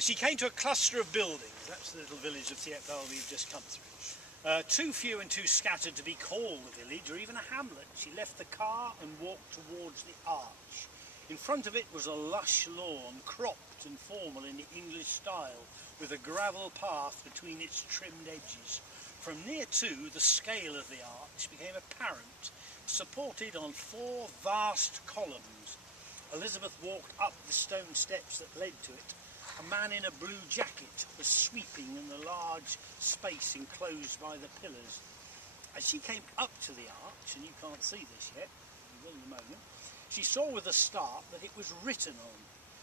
She came to a cluster of buildings. That's the little village of Thiepval we've just come through. Too few and too scattered to be called a village or even a hamlet. She left the car and walked towards the arch. In front of it was a lush lawn, cropped and formal in the English style, with a gravel path between its trimmed edges. From near to, the scale of the arch became apparent, supported on 4 vast columns. Elizabeth walked up the stone steps that led to it. A man in a blue jacket was sweeping in the large space enclosed by the pillars. As she came up to the arch, and you can't see this yet, you will in a moment, she saw with a start that it was written on.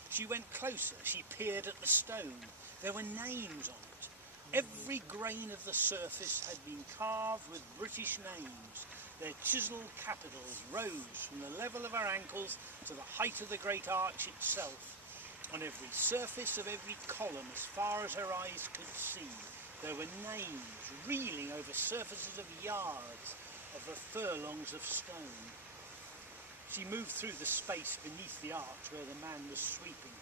She went closer, she peered at the stone. There were names on it. Every grain of the surface had been carved with British names. Their chiselled capitals rose from the level of her ankles to the height of the great arch itself. On every surface of every column, as far as her eyes could see, there were names reeling over surfaces of yards of the furlongs of stone. She moved through the space beneath the arch where the man was sweeping.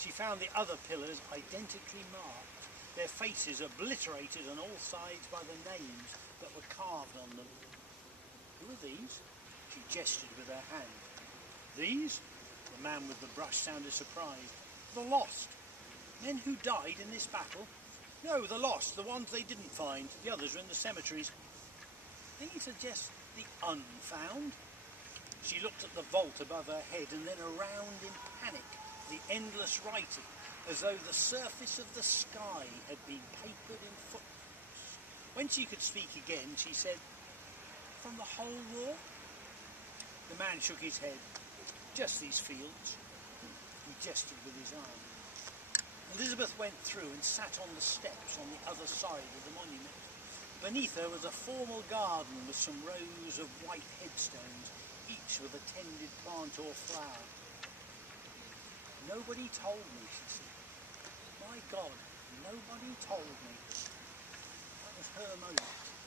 She found the other pillars identically marked, their faces obliterated on all sides by the names that were carved on them. Who are these? She gestured with her hand. These? The man with the brush sounded surprised. The lost. Men who died in this battle? No, the lost, the ones they didn't find. The others are in the cemeteries. Can you suggest the unfound? She looked at the vault above her head and then around in panic, the endless writing, as though the surface of the sky had been papered in footnotes. When she could speak again, she said, "From the whole war?" The man shook his head. "Just these fields." He gestured with his arm. Elizabeth went through and sat on the steps on the other side of the monument. Beneath her was a formal garden with some rows of white headstones, each with a tended plant or flower. "Nobody told me," she said. "My God, nobody told me." That was her moment.